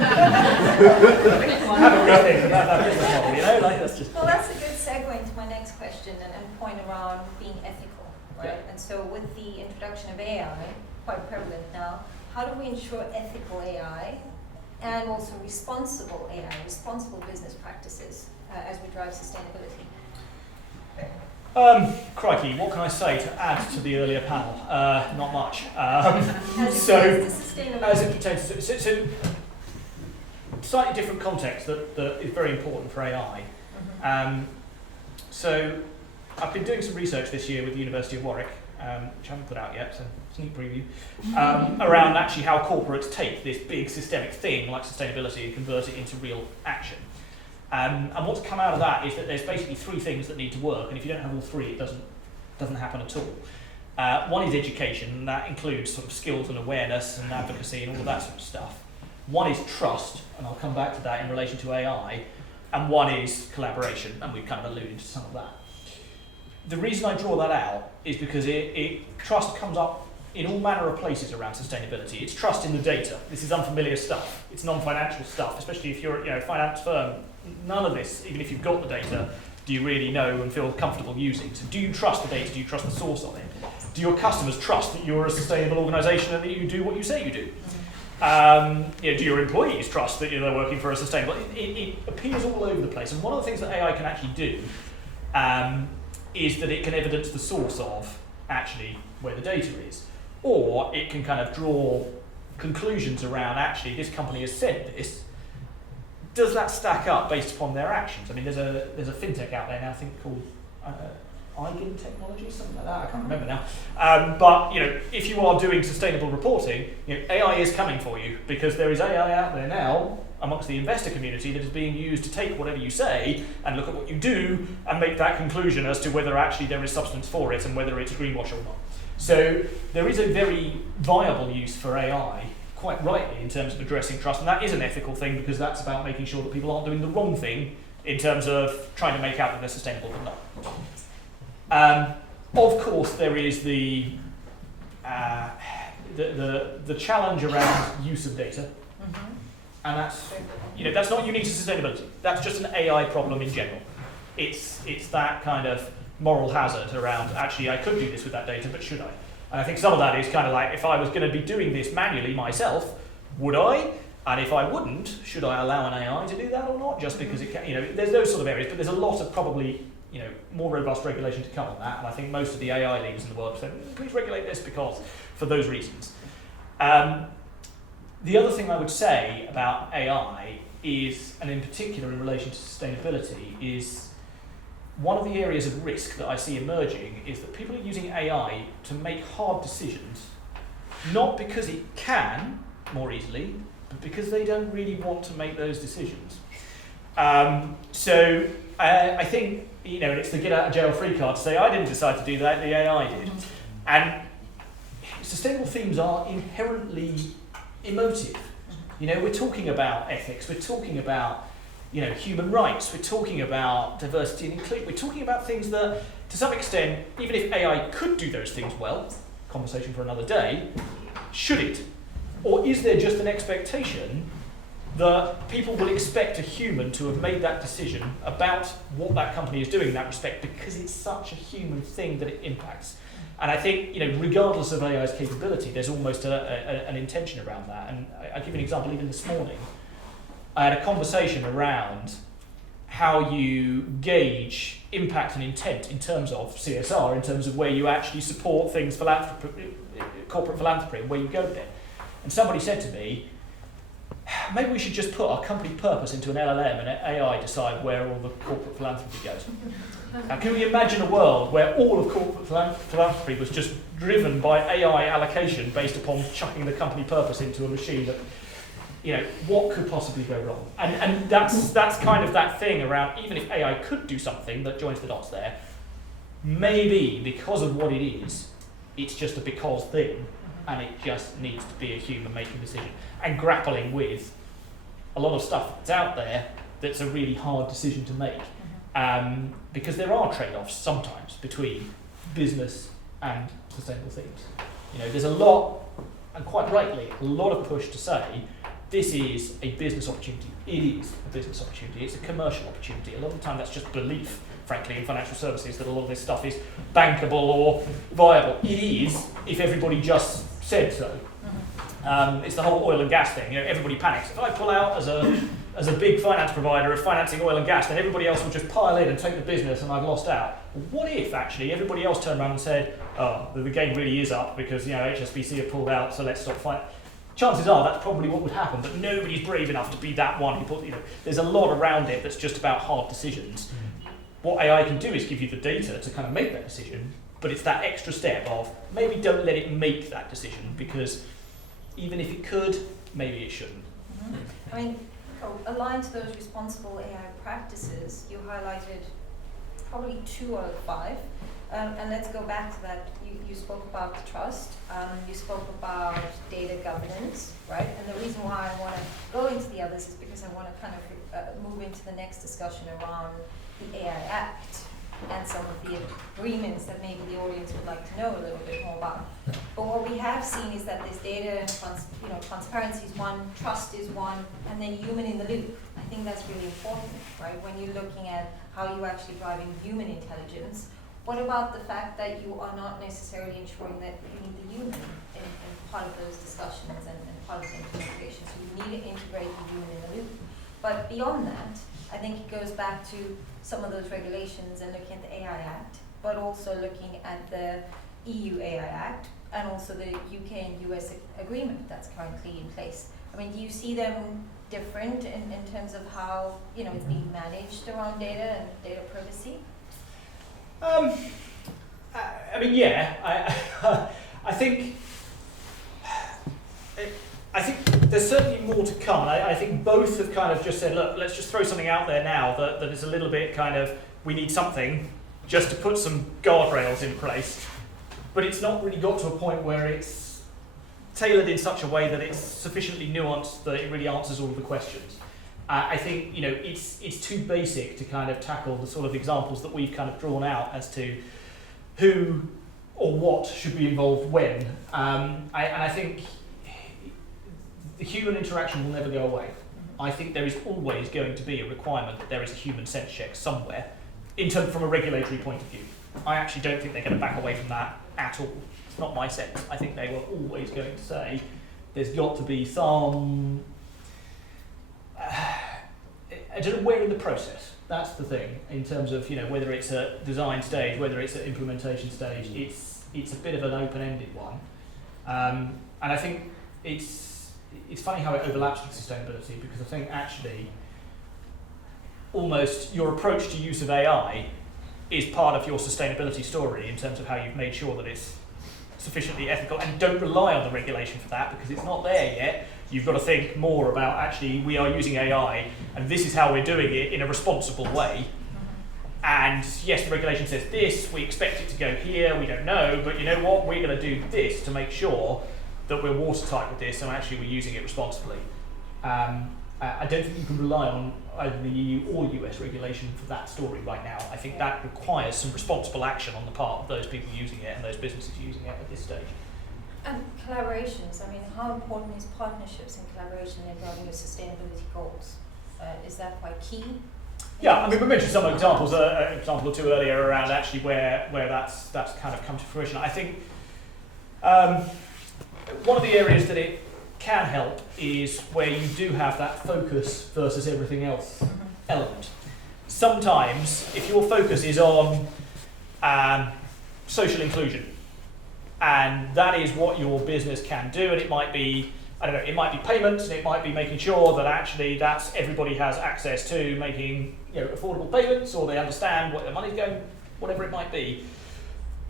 rethink about that business model, that's just... Well, that's a good segue into my next question and point around being ethical, right? Yeah. And so with the introduction of AI, quite prevalent now, how do we ensure ethical AI and also responsible AI, responsible business practices as we drive sustainability? Crikey, what can I say to add to the earlier panel? Not much. As it pertains to so slightly different context that is very important for AI. So I've been doing some research this year with the University of Warwick, which I haven't put out yet, so sneak preview, around actually how corporates take this big systemic thing like sustainability and convert it into real action. And what's come out of that is that there's basically three things that need to work, and if you don't have all three, it doesn't happen at all. One is education, and that includes sort of skills and awareness and advocacy and all of that sort of stuff. One is trust, and I'll come back to that in relation to AI, and one is collaboration, and we've kind of alluded to some of that. The reason I draw that out is because trust comes up in all manner of places around sustainability. It's trust in the data. This is unfamiliar stuff. It's non-financial stuff, especially if you're a finance firm. None of this, even if you've got the data, do you really know and feel comfortable using? So do you trust the data? Do you trust the source of it? Do your customers trust that you're a sustainable organisation and that you do what you say you do? Do your employees trust that they're working for a sustainable... It appears all over the place. And one of the things that AI can actually do is that it can evidence the source of actually where the data is. Or it can kind of draw conclusions around actually this company has said this. Does that stack up based upon their actions? I mean, there's a fintech out there now, I think called Eigen Technology, something like that. I can't remember now. But if you are doing sustainable reporting, AI is coming for you, because there is AI out there now amongst the investor community that is being used to take whatever you say and look at what you do and make that conclusion as to whether actually there is substance for it and whether it's greenwash or not. So there is a very viable use for AI, quite rightly, in terms of addressing trust, and that is an ethical thing, because that's about making sure that people aren't doing the wrong thing in terms of trying to make out that they're sustainable but not. Of course, there is the challenge around use of data, and that's not unique to sustainability. That's just an AI problem in general. It's that kind of moral hazard around, actually I could do this with that data, but should I? And I think some of that is kind of like, if I was going to be doing this manually myself, would I? And if I wouldn't, should I allow an AI to do that or not? Just because it can, there's those sort of areas, but there's a lot of probably, more robust regulation to come on that. And I think most of the AI leaders in the world said, please regulate this for those reasons. The other thing I would say about AI is, and in particular in relation to sustainability, is one of the areas of risk that I see emerging is that people are using AI to make hard decisions, not because it can more easily, but because they don't really want to make those decisions. So I think, it's the get out of jail free card to say, I didn't decide to do that, the AI did. And sustainable themes are inherently emotive. We're talking about ethics, we're talking about human rights, we're talking about diversity and inclusion, we're talking about things that, to some extent, even if AI could do those things well, conversation for another day, should it? Or is there just an expectation that people will expect a human to have made that decision about what that company is doing in that respect because it's such a human thing that it impacts. And I think, regardless of AI's capability, there's almost an intention around that. And I'll give you an example. Even this morning, I had a conversation around how you gauge impact and intent in terms of CSR, in terms of where you actually support things, corporate philanthropy, and where you go with it. And somebody said to me, maybe we should just put our company purpose into an LLM and let AI decide where all the corporate philanthropy goes. Now, can we imagine a world where all of corporate philanthropy was just driven by AI allocation based upon chucking the company purpose into a machine that, what could possibly go wrong? And that's kind of that thing around, even if AI could do something that joins the dots there, maybe because of what it is, it's just a because thing, and it just needs to be a human making a decision and grappling with a lot of stuff that's out there that's a really hard decision to make. Because there are trade-offs sometimes between business and sustainable themes. There's a lot, and quite rightly, a lot of push to say this is a business opportunity. It is a business opportunity. It's a commercial opportunity. A lot of the time that's just belief, frankly, in financial services that a lot of this stuff is bankable or viable. It is if everybody just said so. It's the whole oil and gas thing. Everybody panics. If I pull out as a big finance provider of financing oil and gas, then everybody else will just pile in and take the business and I've lost out. What if actually everybody else turned around and said, oh, the game really is up because HSBC have pulled out, so let's stop fighting. Chances are that's probably what would happen, but nobody's brave enough to be that one who put, there's a lot around it that's just about hard decisions. What AI can do is give you the data to kind of make that decision, but it's that extra step of maybe don't let it make that decision because even if it could, maybe it shouldn't. I mean, aligned to those responsible AI practices, you highlighted probably 2 out of 5. And let's go back to that. You spoke about trust, you spoke about data governance, right? And the reason why I want to go into the others is because I want to kind of move into the next discussion around the AI Act and some of the agreements that maybe the audience would like to know a little bit more about. But what we have seen is that this data, transparency is one, trust is one, and then human in the loop. I think that's really important, right? When you're looking at how you're actually driving human intelligence, what about the fact that you are not necessarily ensuring that you need the human in part of those discussions and part of the implementation? So you need to integrate the human in the loop. But beyond that, I think it goes back to some of those regulations and looking at the AI Act, but also looking at the EU AI Act and also the UK and US agreement that's currently in place. I mean, do you see them different in terms of how it's being managed around data and data privacy? I think there's certainly more to come. I think both have kind of just said, look, let's just throw something out there now that is a little bit kind of, we need something just to put some guardrails in place. But it's not really got to a point where it's tailored in such a way that it's sufficiently nuanced that it really answers all of the questions. I think it's too basic to kind of tackle the sort of examples that we've kind of drawn out as to who or what should be involved when. And I think the human interaction will never go away. I think there is always going to be a requirement that there is a human sense check somewhere, from a regulatory point of view. I actually don't think they're going to back away from that at all. It's not my sense. I think they were always going to say there's got to be some. I don't know where in the process. That's the thing. In terms of whether it's a design stage, whether it's an implementation stage, it's a bit of an open-ended one. And I think it's funny how it overlaps with sustainability, because I think actually almost your approach to use of AI is part of your sustainability story in terms of how you've made sure that it's sufficiently ethical, and don't rely on the regulation for that because it's not there yet. You've got to think more about actually we are using AI and this is how we're doing it in a responsible way. And yes, the regulation says this, we expect it to go here, we don't know, but you know what, we're going to do this to make sure that we're watertight with this and actually we're using it responsibly. I don't think you can rely on either the EU or US regulation for that story right now. I think that requires some responsible action on the part of those people using it and those businesses using it at this stage. And collaborations, I mean, how important is partnerships and collaboration in driving your sustainability goals? Is that quite key? Yeah, I mean, we mentioned some examples, an example or two earlier around actually where that's kind of come to fruition. I think one of the areas that it can help is where you do have that focus versus everything else element. Sometimes, if your focus is on social inclusion, and that is what your business can do, and it might be, I don't know, it might be payments, and it might be making sure that actually that's everybody has access to making, you know, affordable payments, or they understand what their money's going, whatever it might be.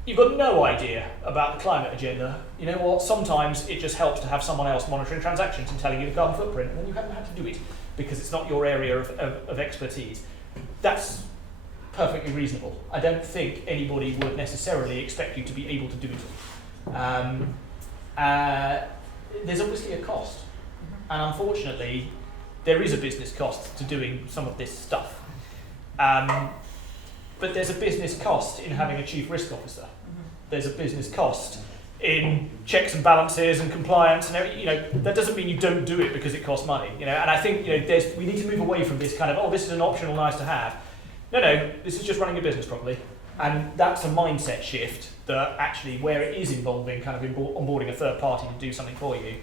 You've got no idea about the climate agenda. You know what? Sometimes it just helps to have someone else monitoring transactions and telling you the carbon footprint, and then you haven't had to do it because it's not your area of expertise. That's perfectly reasonable. I don't think anybody would necessarily expect you to be able to do it all. There's obviously a cost, and unfortunately there is a business cost to doing some of this stuff, but there's a business cost in having a chief risk officer. There's a business cost in checks and balances and compliance, and everything. You know, that doesn't mean you don't do it because it costs money, you know. And I think, you know, we need to move away from this kind of, oh, this is an optional nice to have. No, this is just running your business properly. And that's a mindset shift that actually, where it is involving kind of onboarding a third party to do something for you,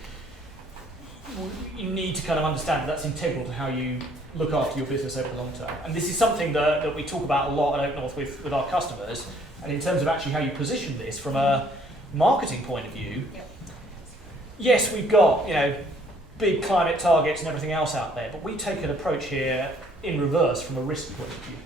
you need to kind of understand that that's integral to how you look after your business over the long term. And this is something that we talk about a lot at Oak North with our customers. And in terms of actually how you position this from a marketing point of view, yes, we've got, you know, big climate targets and everything else out there, but we take an approach here in reverse from a risk point of view.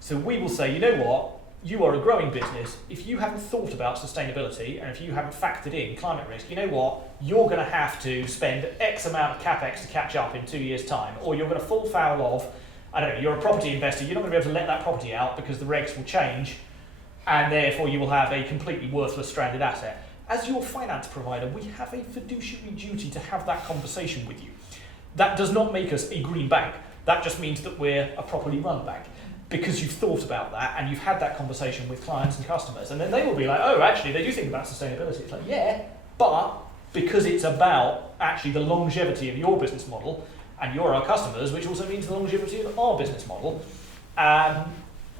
So we will say, you know what, you are a growing business. If you haven't thought about sustainability and if you haven't factored in climate risk, you know what, you're going to have to spend X amount of capex to catch up in 2 years' time, or you're going to fall foul of, I don't know, you're a property investor, you're not going to be able to let that property out because the regs will change, and therefore you will have a completely worthless stranded asset. As your finance provider, we have a fiduciary duty to have that conversation with you. That does not make us a green bank. That just means that we're a properly run bank, because you've thought about that and you've had that conversation with clients and customers, and then they will be like, oh, actually, they do think about sustainability. It's like, yeah, but because it's about actually the longevity of your business model, and you're our customers, which also means the longevity of our business model,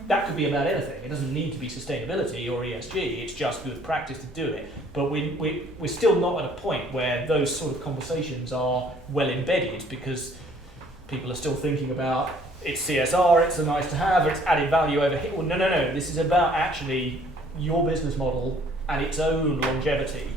that could be about anything. It doesn't need to be sustainability or ESG, it's just good practice to do it. But we're still not at a point where those sort of conversations are well embedded, because people are still thinking about it's CSR, it's a nice to have, it's added value over here. Well, no, this is about actually your business model and its own longevity.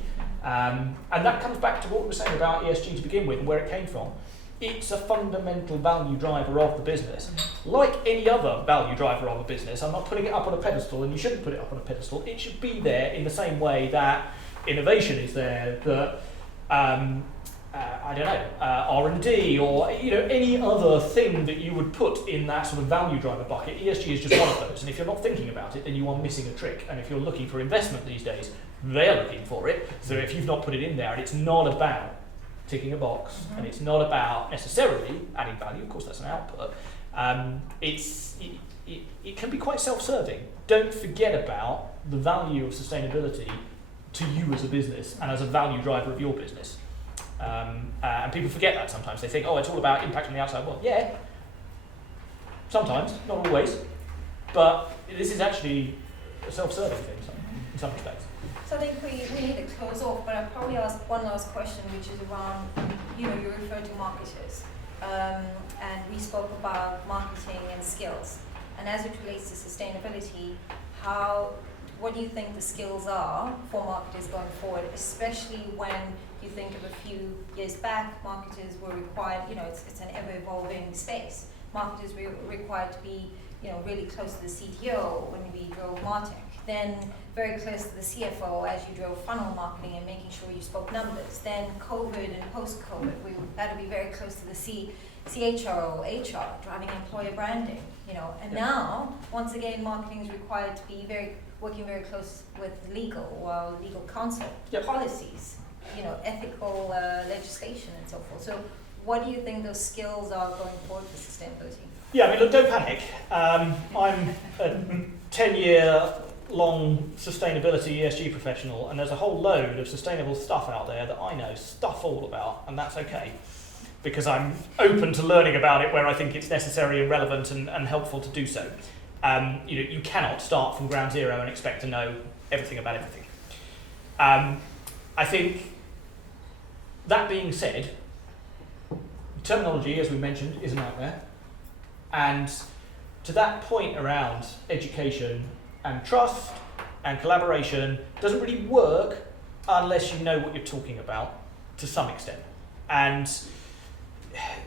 And that comes back to what we were saying about ESG to begin with and where it came from. It's a fundamental value driver of the business. Like any other value driver of a business, I'm not putting it up on a pedestal, and you shouldn't put it up on a pedestal. It should be there in the same way that innovation is there, that I don't know, R&D, or, you know, any other thing that you would put in that sort of value driver bucket. ESG is just one of those, and if you're not thinking about it, then you are missing a trick. And if you're looking for investment these days, they're looking for it. So if you've not put it in there, and it's not about ticking a box, and it's not about necessarily adding value, of course that's an output, it can be quite self-serving. Don't forget about the value of sustainability to you as a business and as a value driver of your business. And people forget that sometimes. They think, oh, it's all about impact on the outside world. Yeah, sometimes, not always, but this is actually a self-serving thing in some respects. So I think we need to close off, but I'll probably ask one last question, which is around, you know, you referred to marketers, and we spoke about marketing and skills. And as it relates to sustainability, what do you think the skills are for marketers going forward, especially when you think of a few years back, marketers were required, you know, it's an ever-evolving space. Marketers were required to be, you know, really close to the CTO when we drove MarTech, then very close to the CFO as you drove funnel marketing and making sure you spoke numbers. Then COVID and post-COVID, we had to be very close to the CHRO, HR, driving employer branding, you know. And now, once again, marketing is required to be working very close with legal counsel, policies, you know, ethical legislation and so forth. So what do you think those skills are going forward for sustainability? Yeah, I mean, look, don't panic. I'm a 10-year long sustainability ESG professional, and there's a whole load of sustainable stuff out there that I know stuff all about, and that's okay, because I'm open to learning about it where I think it's necessary and relevant and helpful to do so. You cannot start from ground zero and expect to know everything about everything. I think, that being said, terminology, as we mentioned, isn't out there, and to that point around education and trust and collaboration doesn't really work unless you know what you're talking about to some extent. And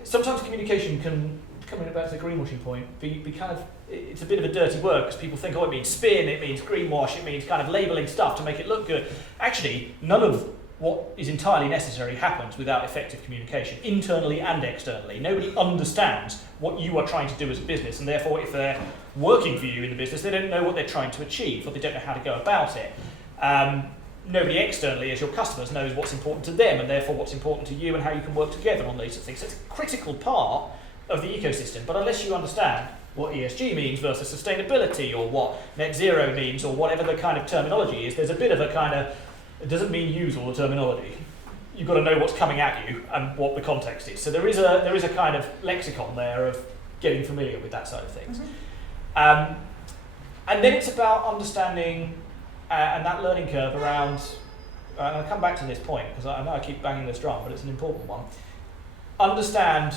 sometimes communication can, coming back to the greenwashing point, be kind of, it's a bit of a dirty word because people think, oh, it means spin, it means greenwash, it means kind of labelling stuff to make it look good. Actually, none of what is entirely necessary happens without effective communication, internally and externally. Nobody understands what you are trying to do as a business, and therefore if they're working for you in the business, they don't know what they're trying to achieve, or they don't know how to go about it. Nobody externally, as your customers, knows what's important to them, and therefore what's important to you and how you can work together on these things. So it's a critical part of the ecosystem, but unless you understand what ESG means versus sustainability, or what net zero means, or whatever the kind of terminology is, there's a bit of a kind of, it doesn't mean use all the terminology. You've got to know what's coming at you and what the context is. So there is a kind of lexicon there of getting familiar with that side of things. Mm-hmm. And then it's about understanding and that learning curve around, and I'll come back to this point because I know I keep banging this drum, but it's an important one. Understand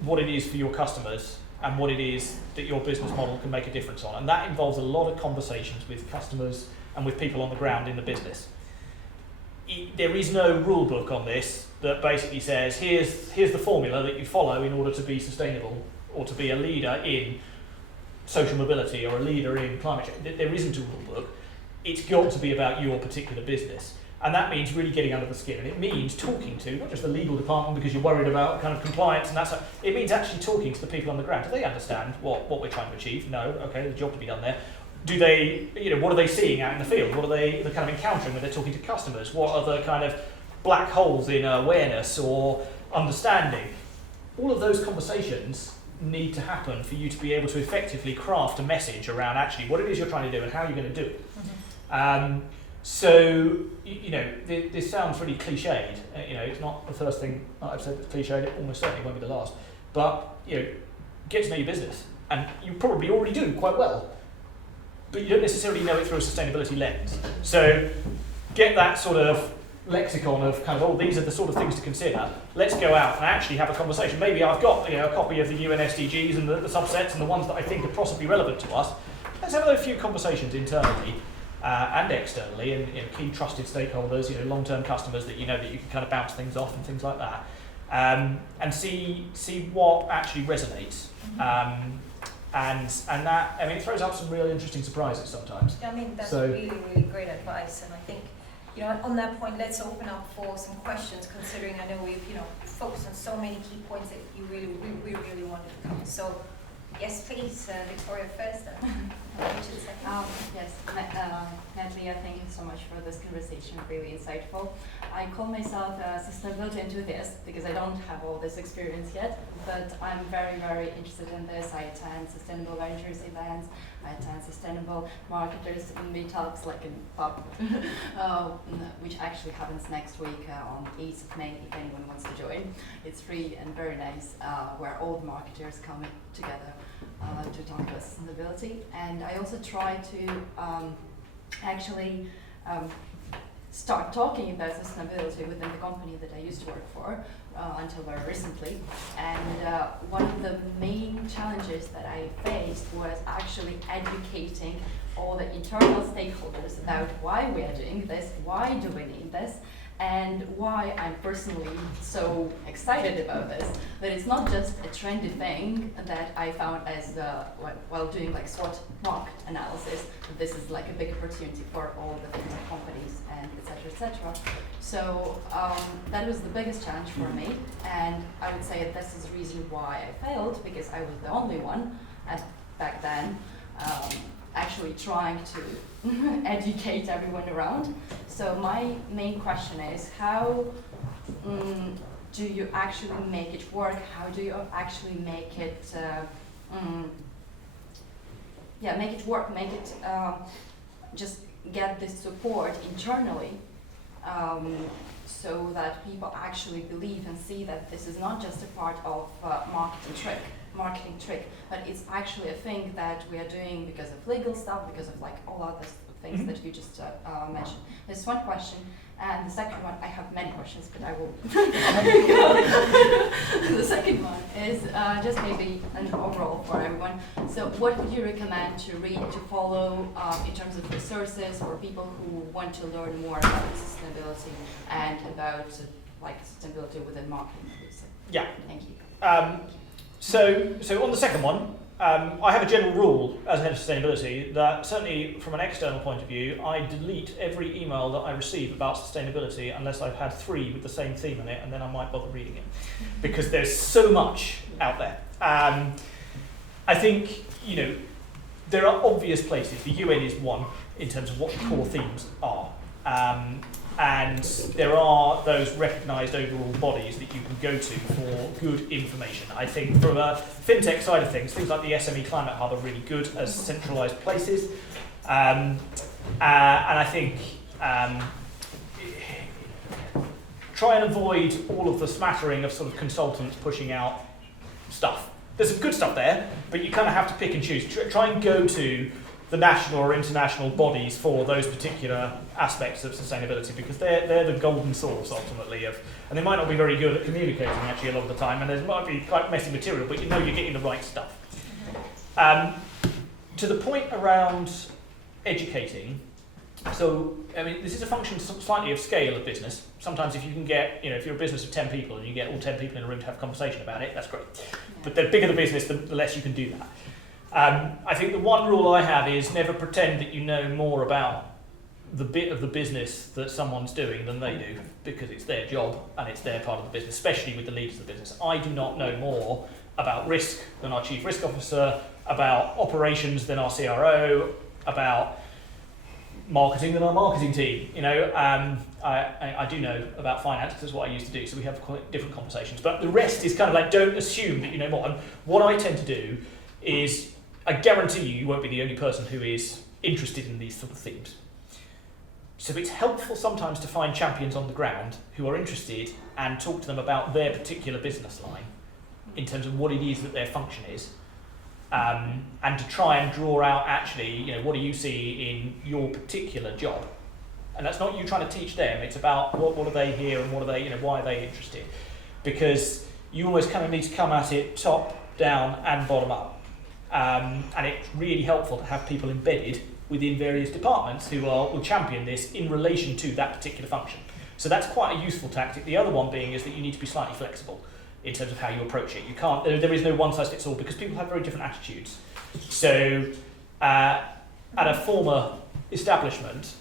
what it is for your customers and what it is that your business model can make a difference on. And that involves a lot of conversations with customers and with people on the ground in the business. There is no rule book on this that basically says, here's the formula that you follow in order to be sustainable or to be a leader in social mobility or a leader in climate change. There isn't a rule book. It's got to be about your particular business. And that means really getting under the skin. And it means talking to, not just the legal department because you're worried about kind of compliance and that stuff. It means actually talking to the people on the ground. Do they understand what we're trying to achieve? No, okay, there's a job to be done there. Do they, what are they seeing out in the field? What are they kind of encountering when they're talking to customers? What are the kind of black holes in awareness or understanding? All of those conversations need to happen for you to be able to effectively craft a message around actually what it is you're trying to do and how you're going to do it. Mm-hmm. So, this sounds really cliched. It's not the first thing I've said that's cliched. It almost certainly won't be the last. But, get to know your business. And you probably already do quite well. But you don't necessarily know it through a sustainability lens. So get that sort of lexicon of kind of, these are the sort of things to consider. Let's go out and actually have a conversation. Maybe I've got a copy of the UN SDGs and the subsets and the ones that I think are possibly relevant to us. Let's have a few conversations internally and externally, and key trusted stakeholders, long-term customers that that you can kind of bounce things off and things like that, and see what actually resonates. And that, it throws up some really interesting surprises sometimes. That's really, really great advice. And I think, on that point, let's open up for some questions, considering I know we've, focused on so many key points that we really wanted to cover. So, yes, please, Victoria first, and Richard second. Yes, Natalie, thank you so much for this conversation, really insightful. I call myself a sustainability enthusiast because I don't have all this experience yet, but I'm very, very interested in this. I attend sustainable ventures events, I attend sustainable marketers meetups like in pub, which actually happens next week on 8th of May if anyone wants to join. It's free and very nice, where all the marketers come together to talk about sustainability. And I also try to actually start talking about sustainability within the company that I used to work for until very recently. And one of the main challenges that I faced was actually educating all the internal stakeholders about why we are doing this, why do we need this, and why I'm personally so excited about this, that it's not just a trendy thing that I found as while doing like SWOT market analysis, this is like a big opportunity for all the fintech companies and et cetera. So that was the biggest challenge for me, and I would say this is the reason why I failed, because I was the only one back then actually trying to educate everyone around. So my main question is, how do you actually make it work? How do you actually make it make it work, make it just get this support internally, so that people actually believe and see that this is not just a part of marketing trick, but it's actually a thing that we are doing because of legal stuff, because of like all other things that you just mentioned. There's one question, and the second one, I have many questions, but I will go. The second one is just maybe an overall for everyone. So what would you recommend to read, to follow in terms of resources for people who want to learn more about sustainability and about like sustainability within marketing? Yeah. Thank you. So on the second one, I have a general rule as head of sustainability that certainly from an external point of view, I delete every email that I receive about sustainability unless I've had 3 with the same theme in it, and then I might bother reading it, because there's so much out there. I think, there are obvious places. The UN is one in terms of what the core themes are. And there are those recognised overall bodies that you can go to for good information. I think from a fintech side of things like the SME Climate Hub are really good as centralised places. And I think try and avoid all of the smattering of sort of consultants pushing out stuff. There's some good stuff there, but you kind of have to pick and choose. Try and go to the national or international bodies for those particular aspects of sustainability, because they're the golden source ultimately of, and they might not be very good at communicating actually a lot of the time, and there might be quite messy material, but you're getting the right stuff. To the point around educating, so this is a function slightly of scale of business. Sometimes if you can get, if you're a business of 10 people and you get all 10 people in a room to have a conversation about it, that's great. But the bigger the business, the less you can do that. I think the one rule I have is never pretend that you know more about the bit of the business that someone's doing than they do, because it's their job and it's their part of the business, especially with the leaders of the business. I do not know more about risk than our chief risk officer, about operations than our CRO, about marketing than our marketing team. I do know about finance because that's what I used to do, so we have quite different conversations. But the rest is kind of like, don't assume that you know more. And what I tend to do is, I guarantee you won't be the only person who is interested in these sort of themes. So it's helpful sometimes to find champions on the ground who are interested and talk to them about their particular business line in terms of what it is that their function is, and to try and draw out actually, what do you see in your particular job? And that's not you trying to teach them, it's about what do they hear and what are they, why are they interested? Because you almost kind of need to come at it top, down and bottom up. And it's really helpful to have people embedded within various departments who will champion this in relation to that particular function. So that's quite a useful tactic. The other one being is that you need to be slightly flexible in terms of how you approach it. You can't. There is no one size fits all because people have very different attitudes. So at a former establishment,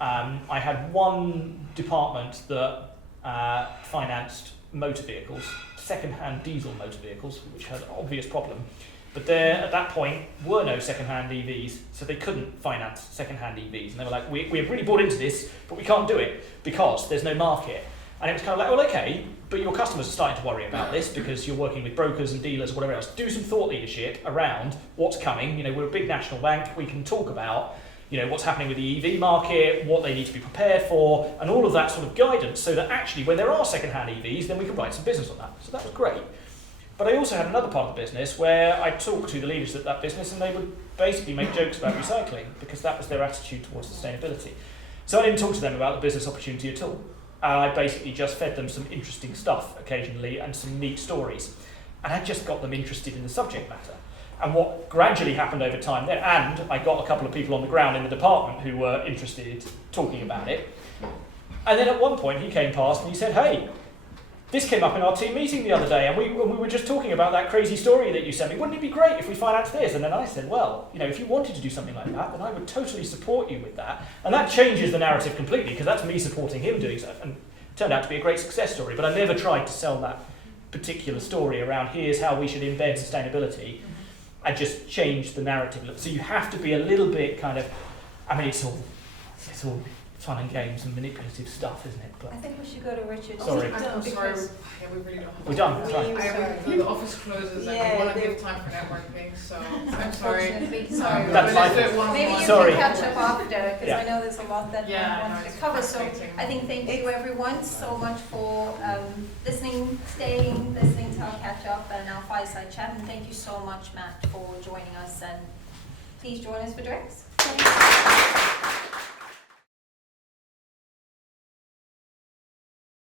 I had one department that financed motor vehicles, second-hand diesel motor vehicles, which had an obvious problem. But there, at that point, were no second-hand EVs, so they couldn't finance second-hand EVs. And they were like, we have really bought into this, but we can't do it because there's no market. And it was kind of like, well, okay, but your customers are starting to worry about this because you're working with brokers and dealers or whatever else. Do some thought leadership around what's coming. We're a big national bank. We can talk about, what's happening with the EV market, what they need to be prepared for, and all of that sort of guidance, so that actually when there are second-hand EVs, then we can write some business on that. So that was great. But I also had another part of the business where I talked to the leaders of that business and they would basically make jokes about recycling because that was their attitude towards sustainability. So I didn't talk to them about the business opportunity at all. I basically just fed them some interesting stuff occasionally and some neat stories. And I just got them interested in the subject matter. And what gradually happened over time there, and I got a couple of people on the ground in the department who were interested talking about it. And then at one point he came past and he said, hey, this came up in our team meeting the other day, and we were just talking about that crazy story that you sent me. Wouldn't it be great if we financed this? And then I said, well, if you wanted to do something like that, then I would totally support you with that. And that changes the narrative completely, because that's me supporting him doing so. And it turned out to be a great success story, but I never tried to sell that particular story around here's how we should embed sustainability. I just changed the narrative. So you have to be a little bit kind of, it's all fun and games and manipulative stuff, isn't it? But I think we should go to Richard. Sorry. I'm sorry. Because Yeah, we really don't have we're done. We- Sorry. the office closes and Yeah, we want to they- give time for networking, so I'm sorry. Unfortunately, sorry. That's Let's fine. do it one on Maybe one. you Sorry. can catch up after, because Yeah. I know there's a lot that Yeah, I no, wanted to it's cover. So fascinating. I think thank you everyone so much for listening, staying, listening to our catch up and our fireside chat. And thank you so much, Matt, for joining us. And please join us for drinks. Thanks.